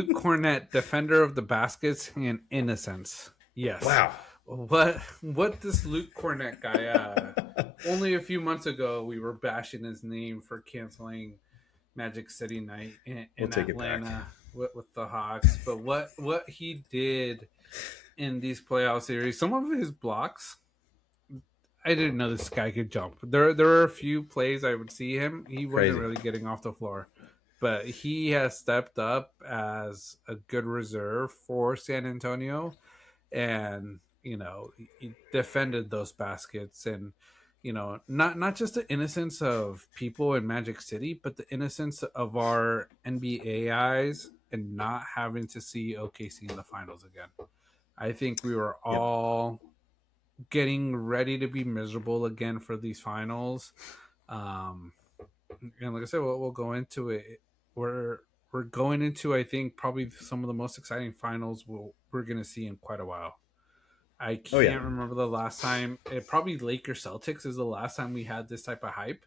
Luke Cornett, defender of the baskets and innocence. Yes. Wow. What this Luke Cornett guy? Only a few months ago, we were bashing his name for canceling Magic City Night We'll in take it back. Atlanta with the Hawks. But what he did in these playoff series, some of his blocks, I didn't know this guy could jump. There were a few plays I would see him. He wasn't Crazy. really getting off the floor, but he has stepped up as a good reserve for San Antonio, and he defended those baskets, and not just the innocence of people in Magic City, but the innocence of our NBA eyes and not having to see OKC in the finals again. I think we were Yep. all getting ready to be miserable again for these finals. Um, and like I said, we'll go into it. We're going into, I think, probably some of the most exciting finals we're going to see in quite a while. I Oh yeah. can't remember the last time. Probably Lakers Celtics is the last time we had this type of hype,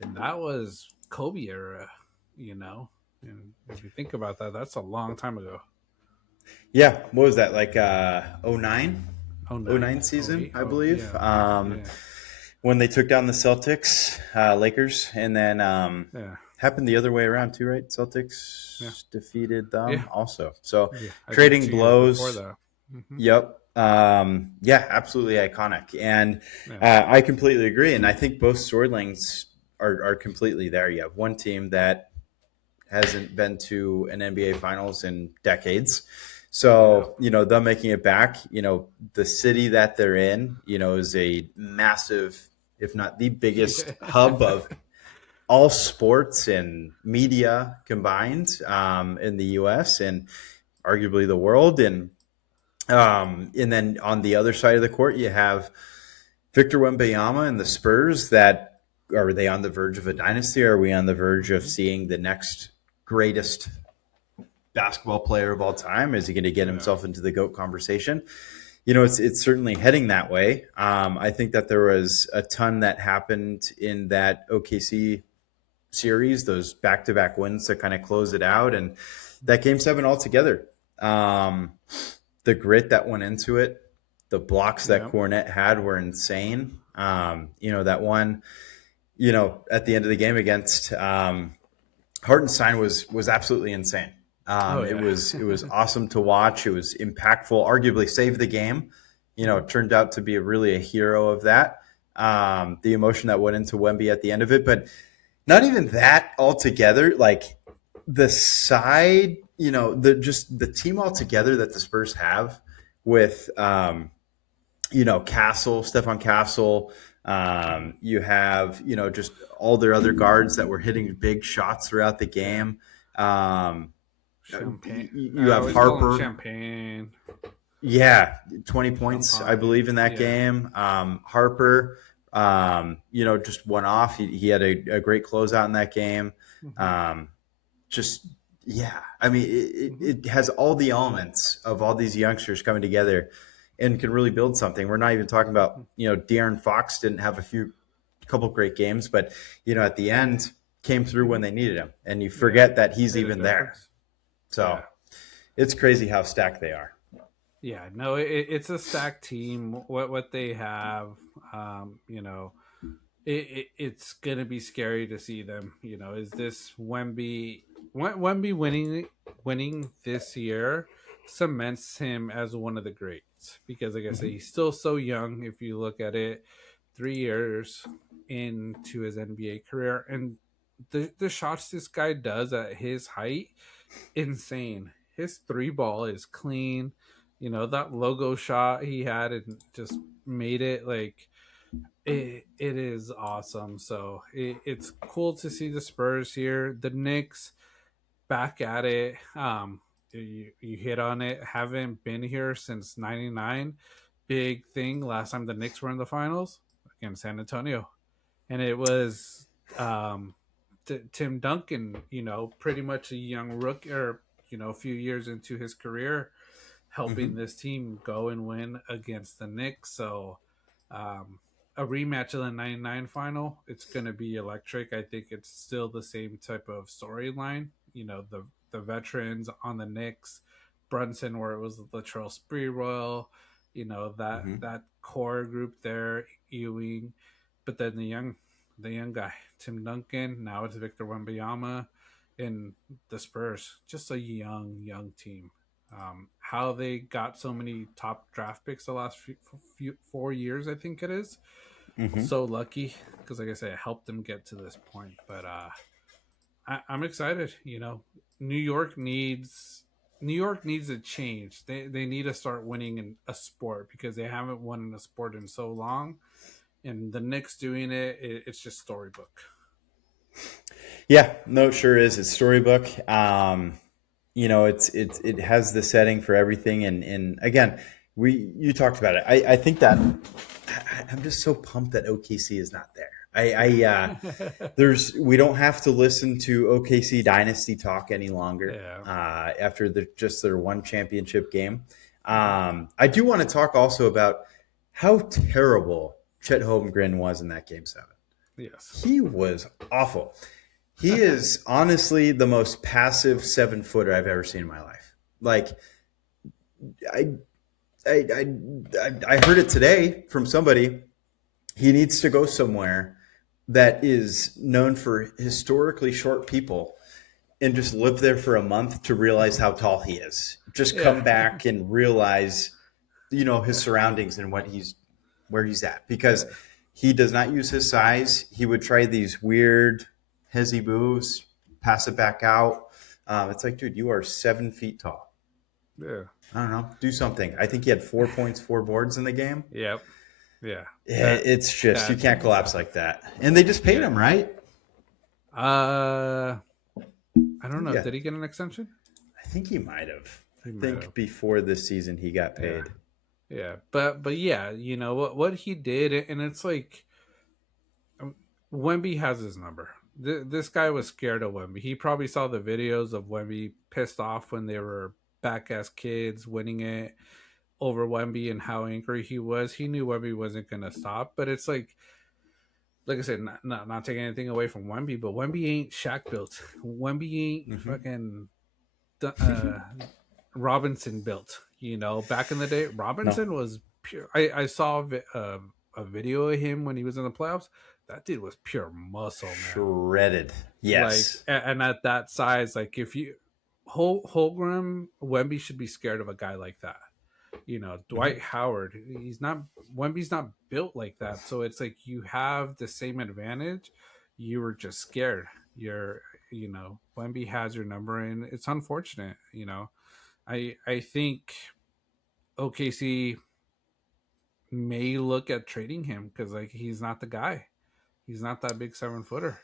and that was Kobe era. And if you think about that, that's a long time ago. Yeah. What was that like? 09? Oh 09 nine, oh season, eight, I oh believe. yeah, yeah, When they took down the Celtics, Lakers, and then yeah, happened the other way around too, right? Celtics yeah, defeated them yeah. also. So Yeah, I think trading 2 years before blows. that. Mm-hmm. Yep. Yeah, absolutely iconic. And Yeah. I completely agree. And I think both storylines are completely there. You have one team that hasn't been to an NBA Finals in decades. So, them making it back, the city that they're in, is a massive, if not the biggest hub of all sports and media combined in the U.S. and arguably the world. And then on the other side of the court, you have Victor Wembanyama and the Spurs. That are they on the verge of a dynasty? Or are we on the verge of seeing the next greatest basketball player of all time? Is he going to get himself into the GOAT conversation? It's certainly heading that way. I think that there was a ton that happened in that OKC series, those back-to-back wins to kind of close it out, and that Game 7 altogether. The grit that went into it, the blocks that Cornette had were insane. That one, at the end of the game against Hartenstein was absolutely insane. It was awesome to watch. It was impactful, arguably saved the game. It turned out to be really a hero of that. The emotion that went into Wemby at the end of it, but not even that altogether. Like the side, the team altogether that the Spurs have with, Castle, Stefan Castle. You have, just all their other guards that were hitting big shots throughout the game. Champagne. You have Harper. Champagne. Yeah, 20 points, Champagne. I believe, in that game. Harper, just one off. He had a great closeout in that game. It has all the elements of all these youngsters coming together and can really build something. We're not even talking about, De'Aaron Fox didn't have a couple great games, but, at the end came through when they needed him. And you forget that he's even there. So it's crazy how stacked they are. Yeah, no, it's a stacked team. What they have, it's gonna be scary to see them. Is this Wemby winning this year cements him as one of the greats? Because like I say, he's still so young. If you look at it, 3 years into his NBA career, and the shots this guy does at his height, insane. His three ball is clean. That logo shot he had and just made it like it is awesome. So it's cool to see the Spurs here. The Knicks back at it. You hit on it. Haven't been here since '99. Big thing. Last time the Knicks were in the finals against San Antonio, and it was Tim Duncan. Pretty much a young rookie, or a few years into his career, helping this team go and win against the Knicks. So a rematch of the 99 final, it's going to be electric. I think it's still the same type of storyline. The the veterans on the Knicks, Brunson, where it was the Latrell Sprewell, Mm-hmm. that core group there, Ewing, but then the young guy, Tim Duncan. Now it's Victor Wembanyama, in the Spurs. Just a young team. How they got so many top draft picks the last 4 years, I think it is. Mm-hmm. So lucky because, like I said, it helped them get to this point. But I'm excited. New York needs New York needs a change. They need to start winning in a sport because they haven't won in a sport in so long. And the Knicks doing it's just storybook. Yeah, no, it sure is. It's storybook. It has the setting for everything, and again, you talked about it. I think that I'm just so pumped that OKC is not there. We don't have to listen to OKC dynasty talk any longer Yeah. after just their one championship game. I do want to talk also about how terrible Chet Holmgren was in that game 7. Yes. He was awful. He is honestly the most passive 7-footer I've ever seen in my life. Like, I, I heard it today from somebody. He needs to go somewhere that is known for historically short people and just live there for a month to realize how tall he is. Just Yeah. come back and realize, his surroundings and where he's at, because Yeah. he does not use his size. He would try these weird hezzy moves, pass it back out. It's like, dude, you are 7 feet tall. Yeah. I don't know. Do something. I think he had 4 points, 4 boards in the game. Yep. Yeah. It's just, you That's can't collapse like that. And they just paid him, right? I don't know. Yeah, Did he get an extension? I think he might have. He I might think have. before this season he got paid. Yeah. But yeah, what he did, and it's like Wemby has his number. This guy was scared of Wemby. He probably saw the videos of Wemby pissed off when they were back as kids winning it over Wemby and how angry he was. He knew Wemby wasn't going to stop. But it's like I said, not taking anything away from Wemby, but Wemby ain't Shaq built. Wemby ain't Mm-hmm. fucking Robinson built. Back in the day, No, Robinson was pure. I saw a video of him when he was in the playoffs. That dude was pure muscle, man. shredded. Like, Yes. and at that size, like if you Holmgren, Wemby should be scared of a guy like that. Mm-hmm. Dwight Howard, he's not. Wemby's not built like that, so it's like you have the same advantage. You were just scared. Wemby has your number, and it's unfortunate. I think OKC may look at trading him because like he's not the guy. He's not that big 7-footer.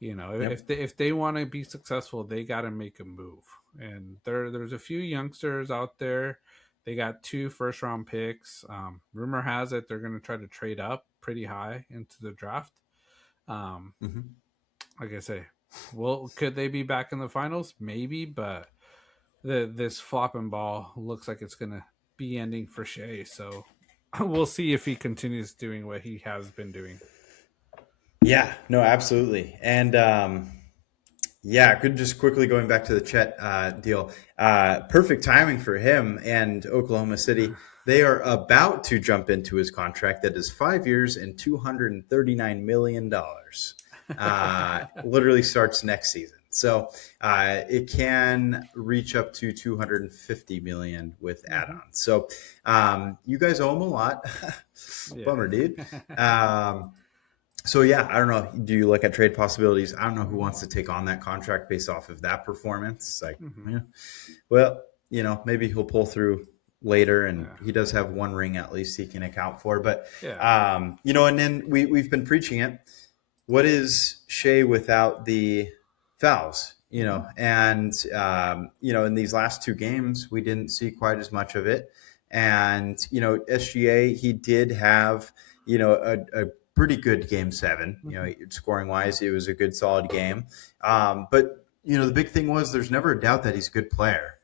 Yep. If they want to be successful, they got to make a move. And there's a few youngsters out there. They got 2 first-round picks. Rumor has it they're going to try to trade up pretty high into the draft. Um, Mm-hmm. like I say, well, could they be back in the finals? Maybe, but this flopping ball looks like it's going to be ending for Shea. So we'll see if he continues doing what he has been doing. Yeah, no, absolutely. And yeah, good. Just quickly going back to the Chet deal. Perfect timing for him and Oklahoma City. They are about to jump into his contract that is 5 years and $239 million. Literally starts next season. So it can reach up to 250 million with add-ons. So you guys owe him a lot. Bummer, dude. So yeah, I don't know. Do you look at trade possibilities? I don't know who wants to take on that contract based off of that performance. It's like, yeah, well, maybe he'll pull through later, and he does have one ring at least he can account for. But and then we've been preaching it. What is Shea without the fouls? And in these last 2 games, we didn't see quite as much of it. And SGA, he did have a pretty good game 7. Scoring wise, it was a good solid game. But the big thing was there's never a doubt that he's a good player.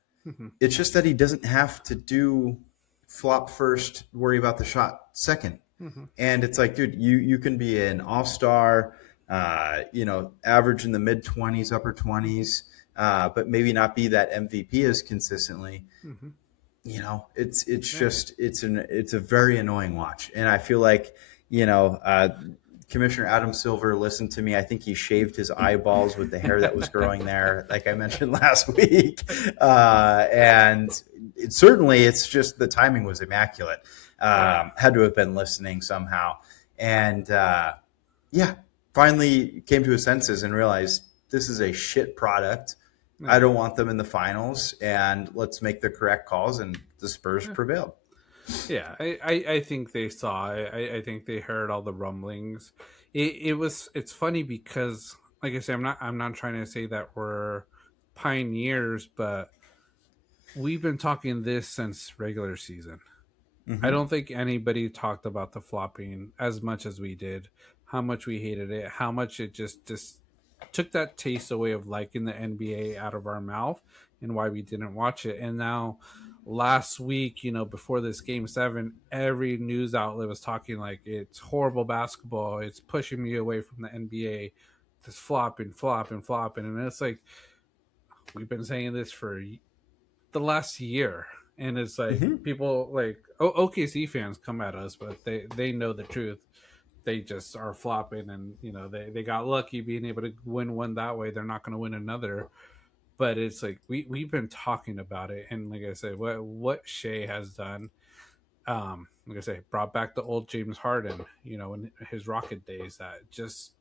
It's just that he doesn't have to do flop first, worry about the shot second. And it's like, dude, you can be an all-star, average in the mid-20s, upper 20s, but maybe not be that MVP as consistently. Mm-hmm. It's Yeah. just it's a very annoying watch, and I feel like you know. Commissioner Adam Silver listened to me. I think he shaved his eyeballs with the hair that was growing there, like I mentioned last week. And it's just the timing was immaculate. Yeah. Had to have been listening somehow. And yeah, finally came to his senses and realized this is a shit product. I Yeah. don't want them in the finals, and let's make the correct calls. And the Spurs Yeah. prevailed. Yeah, I think they saw it. I think they heard all the rumblings. It's funny because, like I said, I'm not trying to say that we're pioneers, but we've been talking this since regular season. I Mm-hmm. don't think anybody talked about the flopping as much as we did. How much we hated it. How much it just took that taste away of liking the NBA out of our mouth, and why we didn't watch it. And now, last week, before this game 7, every news outlet was talking like it's horrible basketball. It's pushing me away from the NBA. This flopping, flopping, flopping, and it's like we've been saying this for the last year, and it's like Mm-hmm. people like OKC fans come at us, but they know the truth. They just are flopping, and they got lucky being able to win one that way. They're not going to win another. But it's like we've been talking about it, and like I said, what Shea has done, like I say, brought back the old James Harden, in his Rocket days, that just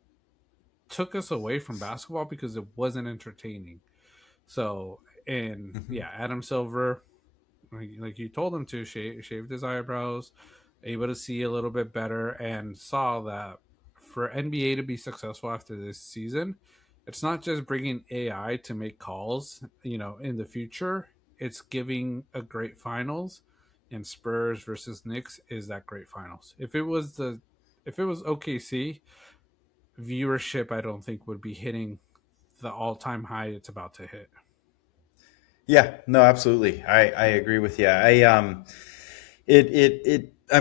took us away from basketball because it wasn't entertaining. So, and Mm-hmm. yeah, Adam Silver, like you told him to, shaved his eyebrows, able to see a little bit better, and saw that for NBA to be successful after this season, it's not just bringing AI to make calls, in the future. It's giving a great finals, and Spurs versus Knicks is that great finals. If it was OKC, viewership I don't think would be hitting the all-time high it's about to hit. Yeah, no, absolutely. I agree with you. I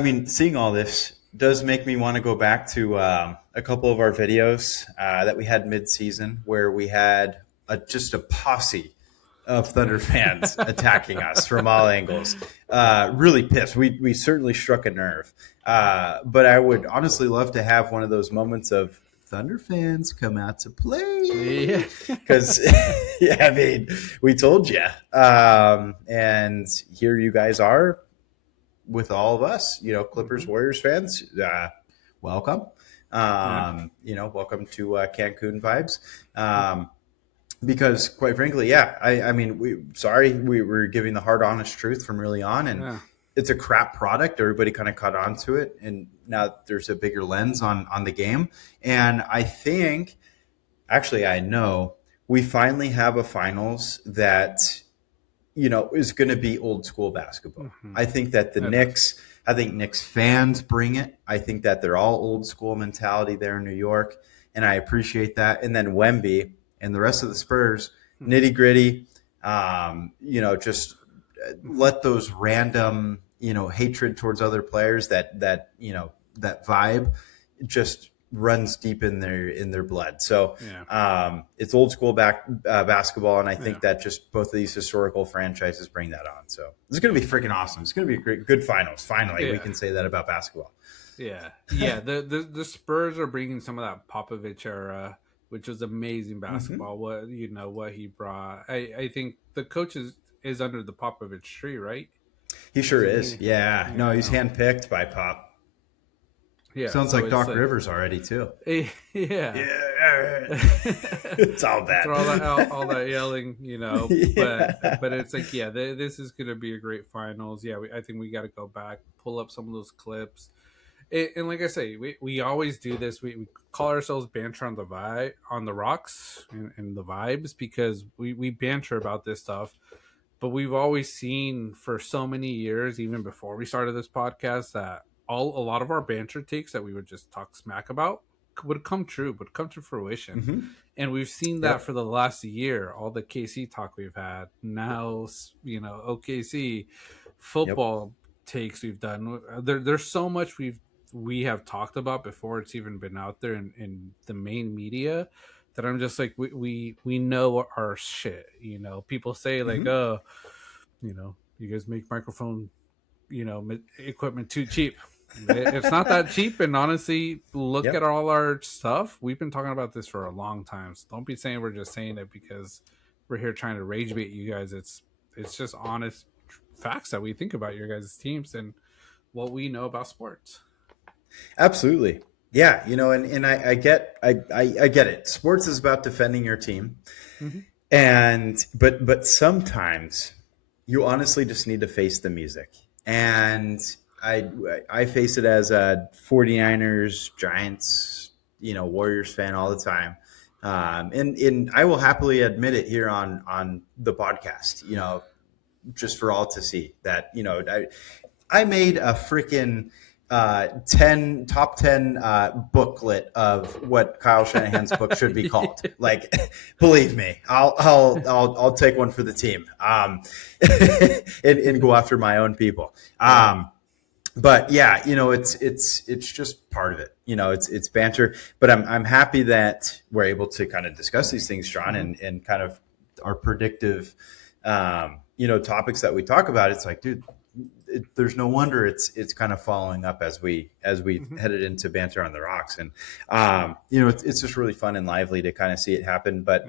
mean, seeing all this does make me want to go back to a couple of our videos that we had mid-season where we had just a posse of Thunder fans attacking us from all angles. Really pissed. We certainly struck a nerve. But I would honestly love to have one of those moments of Thunder fans come out to Yeah. play because yeah, I mean, we told you, and here you guys are with all of us, Clippers, Hmm. Warriors fans. Welcome. Yeah. Welcome to Cancun vibes. Because quite frankly, yeah, I mean, we were giving the hard, honest truth from early on, and Yeah. it's a crap product. Everybody kind of caught on to it, and now there's a bigger lens on the game. And I think, actually, I know we finally have a finals that is going to be old school basketball. Hmm. I think that It is. I think Knicks fans bring it. I think that they're all old school mentality there in New York, and I appreciate that. And then Wemby and the rest of the Spurs, Hmm. nitty gritty, just Hmm. let those random, hatred towards other players that vibe just runs deep in their blood. So Yeah. it's old school basketball, and I Yeah. think that just both of these historical franchises bring that on. So this is going to be freaking awesome. It's going to be a good finals. Finally, we Yeah. can say that about basketball. Yeah. Yeah. The Spurs are bringing some of that Popovich era, which was amazing Mm-hmm. basketball. What he brought. I think the coach is under the Popovich tree, right? He sure Isn't is. he? Yeah. No, he's Yeah. handpicked by Pop. Yeah. Sounds So like it's Doc like, Rivers already too. yeah. Yeah. It's all bad. After all that yelling, Yeah. but it's like, yeah, this is gonna be a great finals. Yeah, I think we got to go back, pull up some of those clips, and like I say, we always do this. We call ourselves Banter on the vibe, on the rocks, and the vibes, because we banter about this stuff. But we've always seen for so many years, even before we started this podcast, that a lot of our banter takes that we would just talk smack about would come to fruition. Mm-hmm. And we've seen that Yep. for the last year, all the KC talk we've had. Now, OKC Yep. football takes we've done. There's so much we have talked about before it's even been out there in the main media, that I'm just like, we know our shit. You know, people say like, Mm-hmm. oh, you guys make microphone, equipment too cheap. It's not that cheap, and honestly, look at Yep. all our stuff. We've been talking about this for a long time. So don't be saying we're just saying it because we're here trying to rage bait you guys. It's just honest facts that we think about your guys' teams and what we know about sports. Absolutely. Yeah. And I get it. Sports is about defending your team. Mm-hmm. But sometimes you honestly just need to face the music. And I I face it as a 49ers, Giants, Warriors fan all the time. And I will happily admit it here on the podcast, just for all to see that, I made a freaking 10 booklet of what Kyle Shanahan's book should be called. Like, believe me, I'll take one for the team, and go after my own people. But yeah, it's just part of it. It's banter. But I'm happy that we're able to kind of discuss these things, John, and kind of our predictive, topics that we talk about. It's like, dude, there's no wonder it's kind of following up as we Mm-hmm. headed into Banter on the Rocks. And it's just really fun and lively to kind of see it happen. But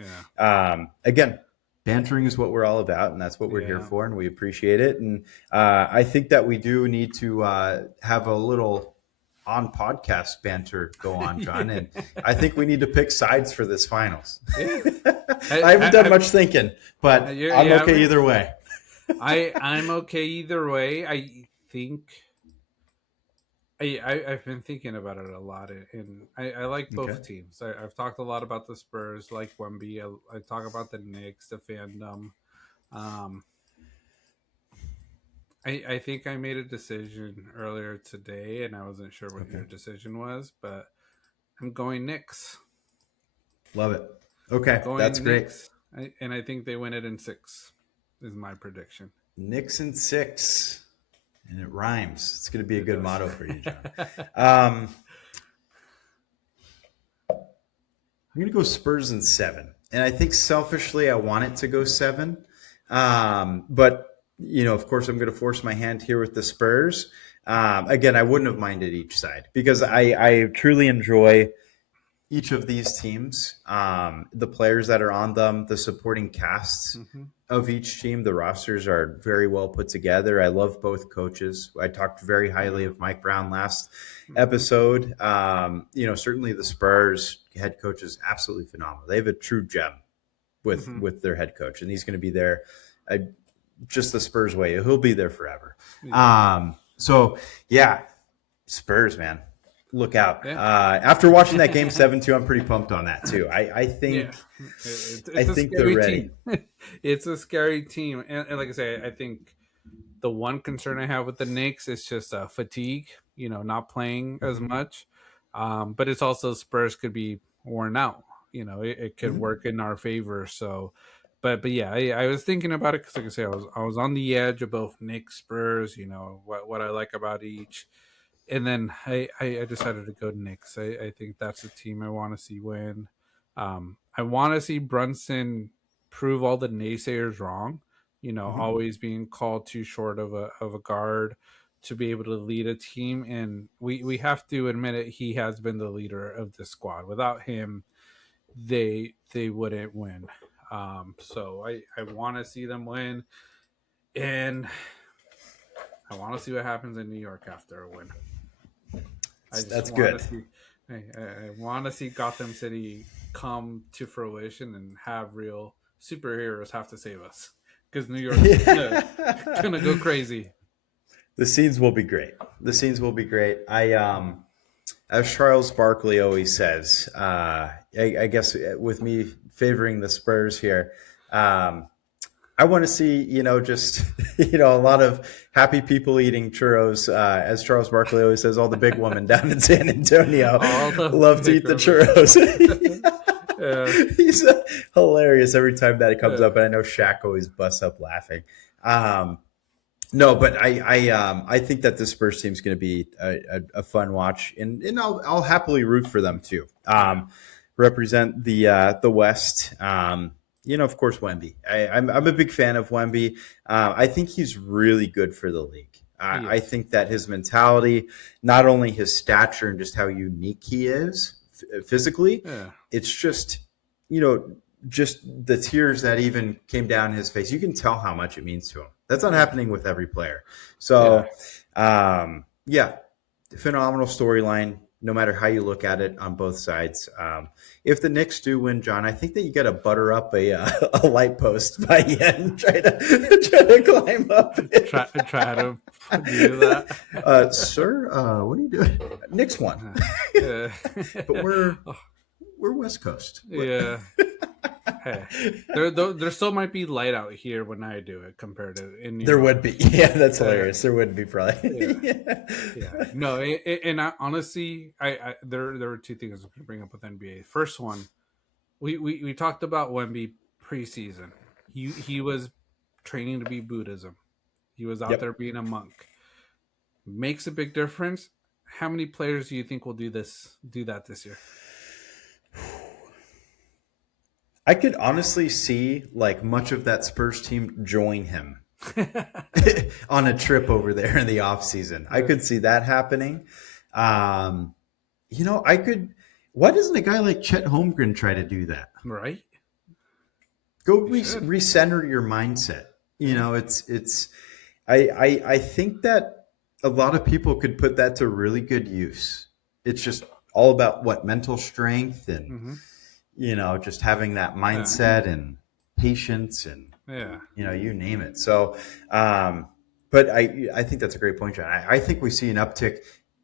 again, bantering is what we're all about, and that's what we're here for, and we appreciate it. And I think that we do need to have a little on podcast banter go on, John. And I think we need to pick sides for this finals. Yeah. I haven't done much thinking, but I'm okay either way. I'm okay either way. I think I've been thinking about it a lot, and I like both teams. I've talked a lot about the Spurs, like Wemby. I talk about the Knicks, the fandom. Um, I think I made a decision earlier today, and I wasn't sure what your decision was, but I'm going Knicks. Love it. Okay, that's Knicks. great. And I think they win it in 6. Is my prediction. Knicks in 6, and it rhymes. It's going to be a good motto for you, John. I'm going to go Spurs in 7, and I think selfishly I want it to go 7, but of course I'm going to force my hand here with the Spurs. Again, I wouldn't have minded each side because I truly enjoy each of these teams, the players that are on them, the supporting casts of each team. The rosters are very well put together. I love both coaches. I talked very highly of Mike Brown last episode. Certainly the Spurs head coach is absolutely phenomenal. They have a true gem with their head coach, and he's going to be there just the Spurs way. He'll be there forever. So yeah, Spurs, man. Look out. After watching that game 7-2, I'm pretty pumped on that too. I think they're ready. It's a scary team. And like I say, I think the one concern I have with the Knicks is just fatigue, not playing as much. But it's also Spurs could be worn out. It could work in our favor. So, but yeah, I was thinking about it because, like I say, I was on the edge of both Knicks, Spurs. What I like about each. And then I decided to go Knicks. I think that's a team I want to see win. I want to see Brunson prove all the naysayers wrong. Always being called too short of a guard to be able to lead a team. And we have to admit it. He has been the leader of the squad. Without him, they wouldn't win. So I want to see them win, and I want to see what happens in New York after a win. That's good. I want to see Gotham City come to fruition and have real superheroes have to save us because New York is gonna go crazy. The scenes will be great. As Charles Barkley always says, I guess with me favoring the Spurs here, I want to see, just, a lot of happy people eating churros. As Charles Barkley always says, all the big women down in San Antonio love to eat the churros. He's hilarious every time that it comes up. And I know Shaq always busts up laughing. No, but I think that the Spurs team is going to be a fun watch, and I'll happily root for them too. represent the West. Of course, Wemby. I'm a big fan of Wemby. I think he's really good for the league. I Yes. think that his mentality, not only his stature and just how unique he is physically, Yeah. it's just, you know, just the tears that even came down his face. You can tell how much it means to him. That's not Yeah. happening with every player. Yeah. So, yeah, phenomenal storyline, no matter how you look at it on both sides. If the Knicks do win, John, I think that you got to butter up a light post by the end, try to climb up it. Try to do that. Sir, what are you doing? Knicks won, Yeah. but we're West Coast. Yeah. Hey, there still might be light out here when I do it compared to in New There York. would be, yeah, that's hilarious. There would be probably, Yeah. Yeah. No, and honestly, there were two things I was going to bring up with NBA. First one, we talked about Wemby preseason. He was training to be Buddhism. He was out there Yep. being a monk. Makes a big difference. How many players do you think will do that this year? I could honestly see like much of that Spurs team join him on a trip over there in the off season. I could see that happening. Um, I could. Why doesn't a guy like Chet Holmgren try to do that? Right? Go You should. recenter your mindset. It's. I think that a lot of people could put that to really good use. It's just all about what mental strength and Mm-hmm. just having that Yeah. mindset and patience and Yeah. you name it. So, but I think that's a great point, John. I think we see an uptick.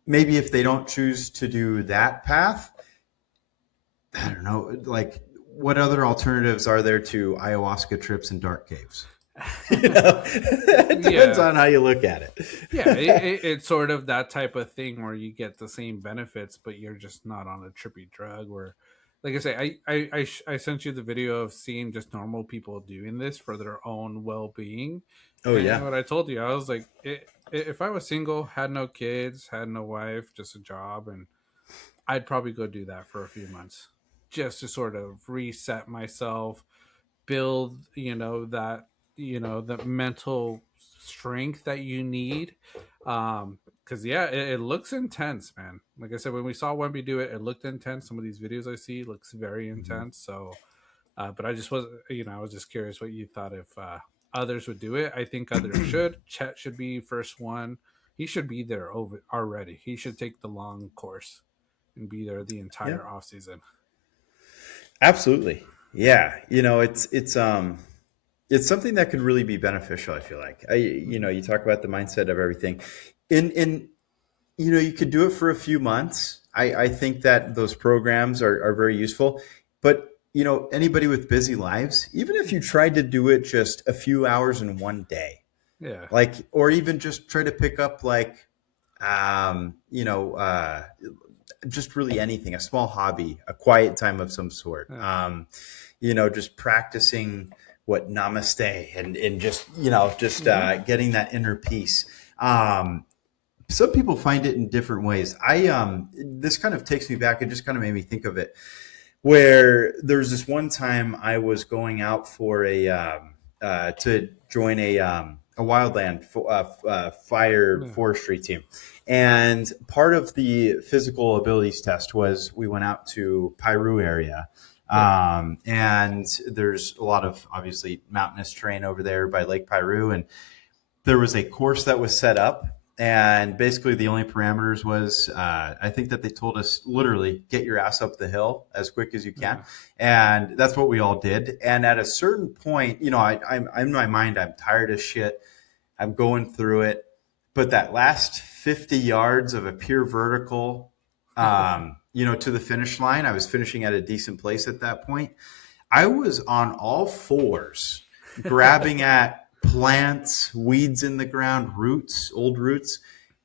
Maybe if they don't choose to do that path, I don't know. Like, what other alternatives are there to ayahuasca trips and dark caves? It depends Yeah. on how you look at it. Yeah, it's sort of that type of thing where you get the same benefits, but you're just not on a trippy drug. Where, like I say, I sent you the video of seeing just normal people doing this for their own well being, Oh and yeah. what I told you, I was like, if I was single, had no kids, had no wife, just a job, and I'd probably go do that for a few months, just to sort of reset myself, build that the mental strength that you need, because yeah, it looks intense, man. Like I said, when we saw Wemby do it, it looked intense. Some of these videos I see looks very Mhm. intense. So but I just was I was just curious what you thought if others would do it. I think others should. Chet should be first one. He should be there over already. He should take the long course and be there the Yeah. entire off season. Absolutely. Yeah. It's something that could really be beneficial. I feel like you talk about the mindset of everything, in you could do it for a few months. I think that those programs are very useful, but anybody with busy lives, even if you tried to do it just a few hours in one day, Yeah. like, or even just try to pick up like, um, you know, uh, just really anything, a small hobby, a quiet time of some sort. Yeah. Just practicing what namaste and just getting that inner peace. Some people find it in different ways. This kind of takes me back. It just kind of made me think of it. Where there was this one time I was going out for to join a wildland fire Yeah. forestry team, and part of the physical abilities test was we went out to Piru area. Yeah. And there's a lot of obviously mountainous terrain over there by Lake Piru, and there was a course that was set up, and basically the only parameters was I think that they told us literally get your ass up the hill as quick as you can, Yeah. and that's what we all did. And at a certain point, I'm in my mind, I'm tired as shit, I'm going through it, but that last 50 yards of a pure vertical, to the finish line, I was finishing at a decent place at that point. I was on all fours, grabbing at plants, weeds in the ground, roots, old roots.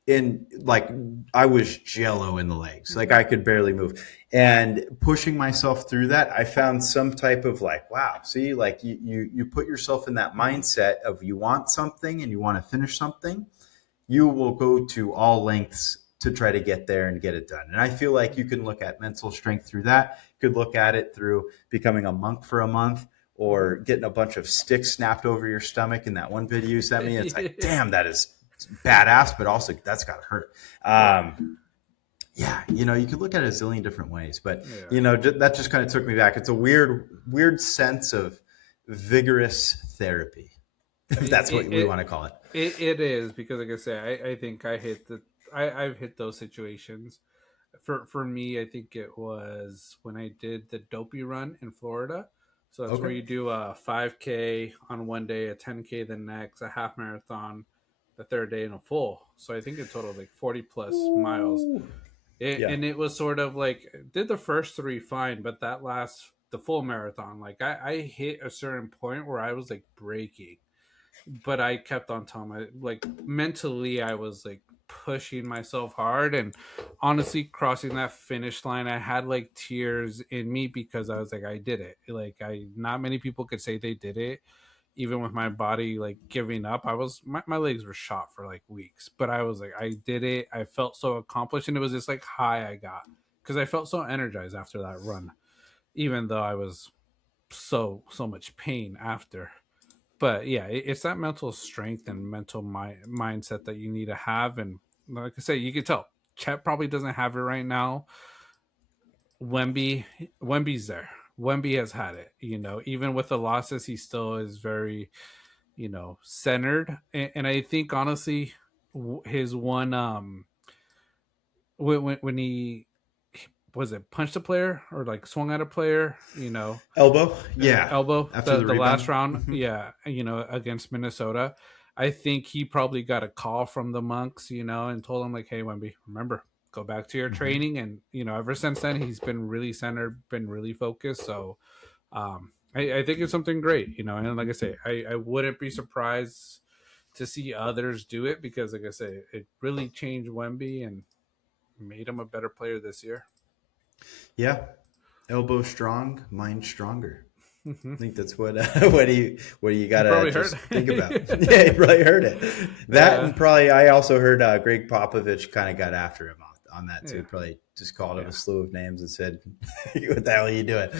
And like I was jello in the legs, like I could barely move. And pushing myself through that, I found some type of like, wow, see, like you put yourself in that mindset of you want something and you want to finish something, you will go to all lengths to try to get there and get it done. And I feel like you can look at mental strength through that. You could look at it through becoming a monk for a month or getting a bunch of sticks snapped over your stomach in that one video you sent me. It's like, damn, that is badass, but also that's got to hurt. Yeah, you could look at it a zillion different ways, but that just kind of took me back. It's a weird sense of vigorous therapy, if that's what we want to call it. It is, because like I say, I think I've hit those situations. For me, I think it was when I did the Dopey run in Florida. So that's where you do a 5K on one day, a 10K the next, a half marathon the third day, and a full. So I think it totaled like 40 plus miles. And it was sort of like, did the first three fine, but the full marathon, like I hit a certain point where I was like breaking, but I kept on telling like mentally I was like pushing myself hard, and honestly crossing that finish line I had like tears in me, because I was like, I did it. Like, not many people could say they did it, even with my body like giving up. My legs were shot for like weeks, but I was like, I did it. I felt so accomplished, and it was this like high I got because I felt so energized after that run, even though I was so much pain after. But yeah, it's that mental strength and mental mindset that you need to have. And like I say, you can tell Chet probably doesn't have it right now. Wemby's there. Wemby has had it. Even with the losses, he still is very, centered. And I think honestly, his one when he was it punched a player or like swung at a player, elbow, yeah, elbow after the last rebound. round, yeah, against Minnesota. I think he probably got a call from the monks, and told him like, hey Wemby, remember, go back to your training. And ever since then he's been really centered, been really focused. So I think it's something great, and like I say, I wouldn't be surprised to see others do it, because like I say, it really changed Wemby and made him a better player this year. Yeah, elbow strong, mind stronger. Mm-hmm. I think that's what you gotta just think about. Yeah, you probably heard it. That and probably I also heard Greg Popovich kind of got after him on that too. Probably just called him a slew of names and said, "What the hell are you doing?"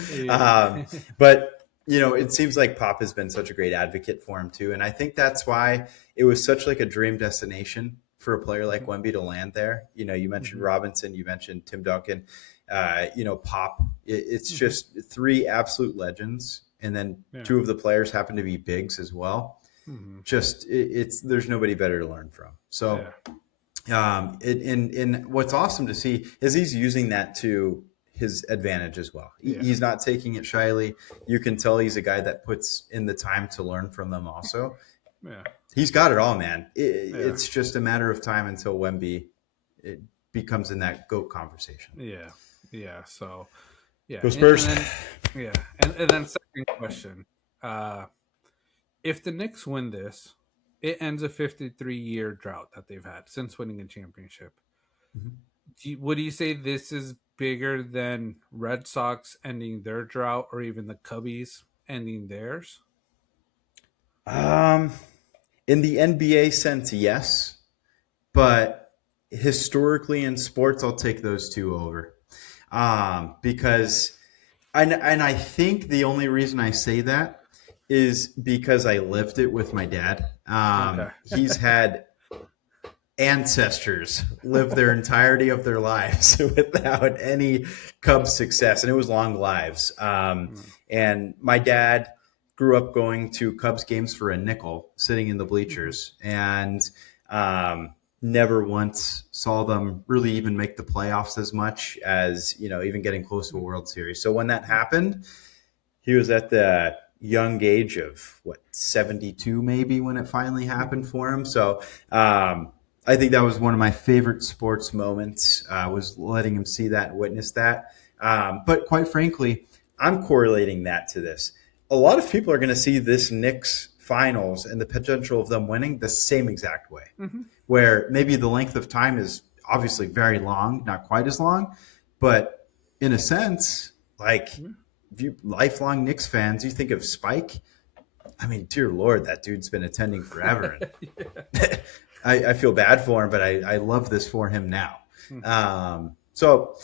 But it seems like Pop has been such a great advocate for him too, and I think that's why it was such like a dream destination for a player like Wemby to land there. You mentioned Robinson, you mentioned Tim Duncan. Pop. It's just three absolute legends, and then two of the players happen to be bigs as well. Just there's nobody better to learn from. So, and what's awesome to see is he's using that to his advantage as well. He's not taking it shyly. You can tell he's a guy that puts in the time to learn from them. Also, he's got it all, man. It's just a matter of time until Wemby becomes in that GOAT conversation. Yeah. So, yeah. Go Spurs. And then second question: if the Knicks win this, it ends a 53-year drought that they've had since winning a championship. Would you say this is bigger than Red Sox ending their drought, or even the Cubbies ending theirs? In the NBA sense, yes, but historically in sports, I'll take those two over. Because I think the only reason I say that is because I lived it with my dad. He's had ancestors live their entirety of their lives without any Cubs success, and it was long lives. And my dad grew up going to Cubs games for a nickel, sitting in the bleachers, and never once saw them really even make the playoffs as much as, even getting close to a World Series. So when that happened, he was at the young age of 72 maybe when it finally happened for him. So I think that was one of my favorite sports moments, was letting him see that and witness that. But quite frankly, I'm correlating that to this. A lot of people are going to see this Knicks finals and the potential of them winning the same exact way, where maybe the length of time is obviously very long, not quite as long, but in a sense, like if you lifelong Knicks fans, you think of Spike. I mean, dear Lord, that dude's been attending forever. And I feel bad for him, but I love this for him now. Mhm. So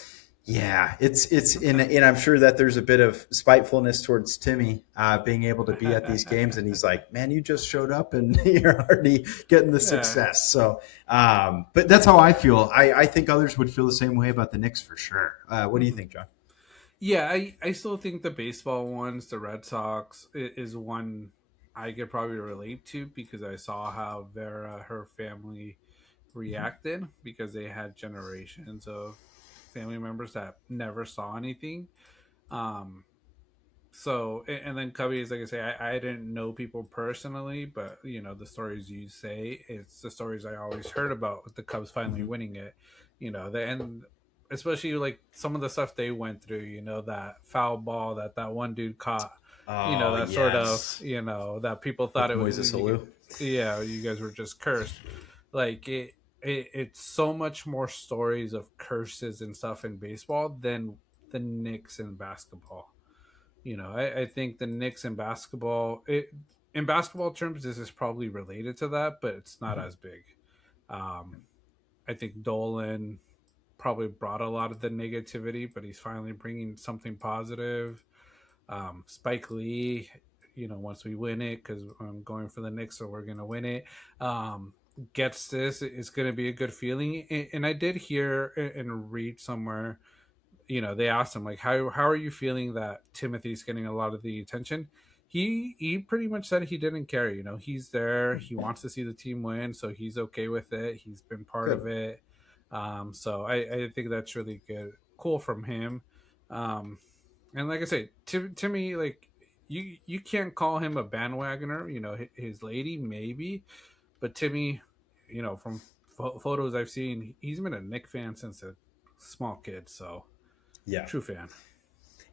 yeah, Okay. and I'm sure that there's a bit of spitefulness towards Timmy being able to be at these games, and he's like, "Man, you just showed up and you're already getting the Yeah. success." So, but that's how I feel. I think others would feel the same way about the Knicks for sure. What do you Mhm. think, John? Yeah, I still think the baseball ones, the Red Sox, is one I could probably relate to because I saw how Vera, her family, reacted because they had generations of family members that never saw anything. Um, so and then Cubby is like I say, I didn't know people personally, but you know the stories you say, it's the stories I always heard about with the Cubs finally Mm-hmm. winning it. And especially like some of the stuff they went through. That foul ball that one dude caught. Oh That sort of yes, that people thought with it was Moises Alou. yeah, you guys were just cursed. Like it's so much more stories of curses and stuff in baseball than the Knicks in basketball. I think the Knicks in basketball, in basketball terms, this is probably related to that, but it's not Mm-hmm. as big. Um, I think Dolan probably brought a lot of the negativity, but he's finally bringing something positive. Spike Lee, once we win it, because I'm going for the Knicks, so we're going to win it. Um, Gets this, it's going to be a good feeling. And I did hear and read somewhere they asked him like how are you feeling that Timothy's getting a lot of the attention. He pretty much said he didn't care. He's there, he wants to see the team win, so he's okay with it. He's been part of Good. it. So I think that's really good, cool from him. And like I say, Timmy, like you can't call him a bandwagoner. His lady maybe, but Timmy, from photos I've seen, he's been a Nick fan since a small kid. So Yeah. true fan.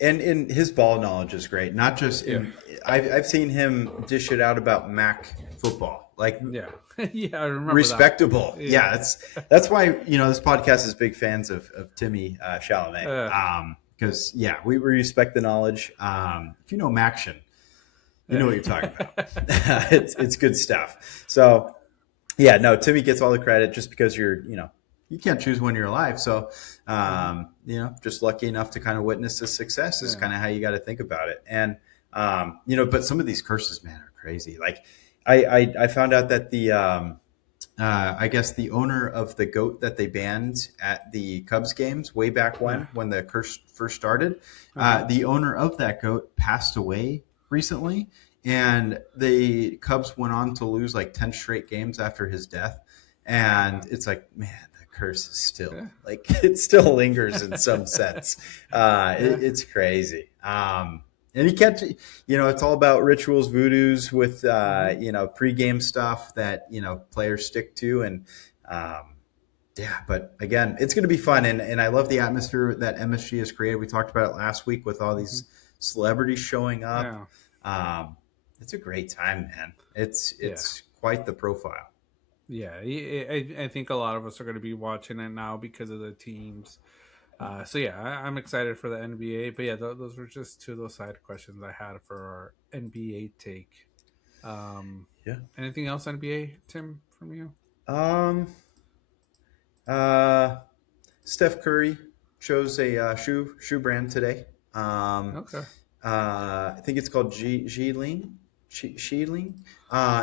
And his ball knowledge is great. Not just Yeah. in, I've seen him dish it out about Mac football, like Yeah. Yeah, I remember that. respectable. Yeah. Yeah, that's why this podcast is big fans of Timmy Chalamet. Uh, Because yeah, we respect the knowledge. If you know Maction, you know yeah. what you're talking about. It's good stuff. So yeah, no, Timmy gets all the credit just because you can't choose when you're alive. So, Mhm. just lucky enough to kind of witness the success is Yeah. kind of how you got to think about it. And, but some of these curses, man, are crazy. Like I found out that I guess the owner of the goat that they banned at the Cubs games way back Yeah. when the curse first started, Uh-huh. the owner of that goat passed away recently, and the Cubs went on to lose like 10 straight games after his death. And Yeah. it's like, man, the curse is still Yeah. like it still lingers in some sense. Yeah. It's crazy. And you can't, it's all about rituals, voodoos with, Hmm. pregame stuff that, players stick to. And, yeah, but again, it's going to be fun. And I love the atmosphere that MSG has created. We talked about it last week with all Hmm. these celebrities showing up. Yeah. Um, it's a great time, man. It's, Yeah. it's quite the profile. Yeah. I think a lot of us are going to be watching it now because of the teams. So yeah, I'm excited for the NBA. But yeah, those were just two of those side questions I had for our NBA take. Um, Yeah. Anything else NBA, Tim, from you? Um, uh, Steph Curry chose a shoe brand today. Okay. I think it's called Xiling. Xiling.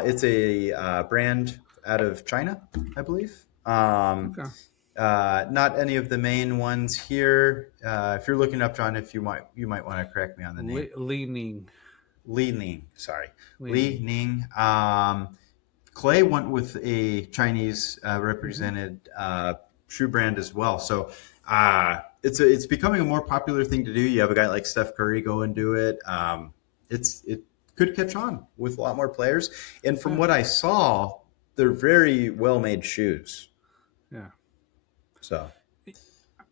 It's a brand out of China, I believe. Okay. Not any of the main ones here. If you're looking up, John, if you might want to correct me on the name. Leaning. Li Ning, sorry, Li Leaning. Ning. Clay went with a Chinese Hmm. represented shoe brand as well. So it's becoming a more popular thing to do. You have a guy like Steph Curry go and do it. It could catch on with a lot more players. And from Yeah. what I saw, they're very well made shoes. Yeah. So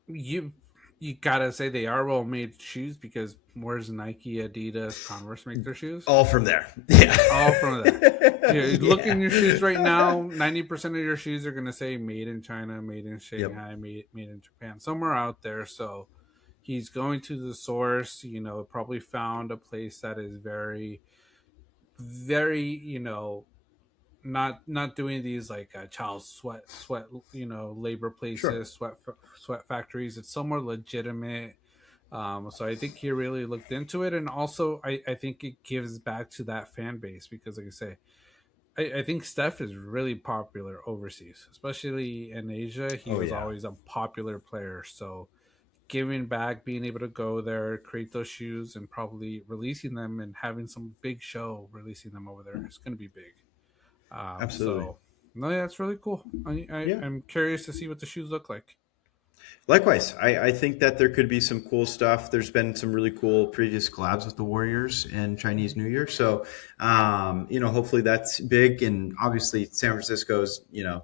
You you gotta say they are well made shoes because where's Nike, Adidas, Converse make their shoes? all from there. Yeah. All from there. Look in Yeah. your shoes right now. 90% of your shoes are gonna say "Made in China," "Made in Yep. Shanghai," "Made in Japan," somewhere out there. So he's going to the source. Probably found a place that is very, very, not doing these like child sweat labor Sure. places, sweat factories. It's somewhere legitimate. So I think he really looked into it, and also I think it gives back to that fan base because, like I say, I think Steph is really popular overseas, especially in Asia. He Oh was yeah, always a popular player. So giving back, being able to go there, create those shoes, and probably releasing them and having some big show releasing them over there is going to be big. absolutely. So no, yeah, it's really cool. Yeah. I'm curious to see what the shoes look like. Likewise, I think that there could be some cool stuff. There's been some really cool previous collabs with the Warriors and Chinese New Year. So, hopefully that's big. And obviously, San Francisco's, Yeah.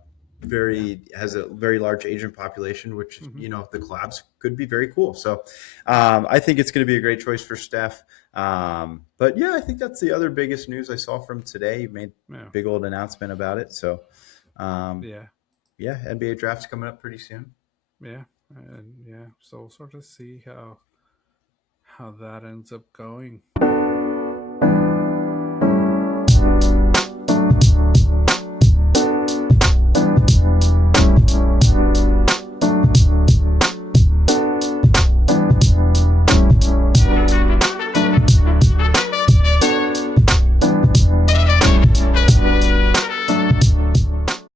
has a very large Asian population, which, Hmm. the collabs could be very cool. So, I think it's going to be a great choice for Steph. But yeah, I think that's the other biggest news I saw from today. He made a Yeah. big old announcement about it. So, um, Yeah. yeah, NBA draft's coming up pretty soon. Yeah. And yeah, so we'll sort of see how that ends up going.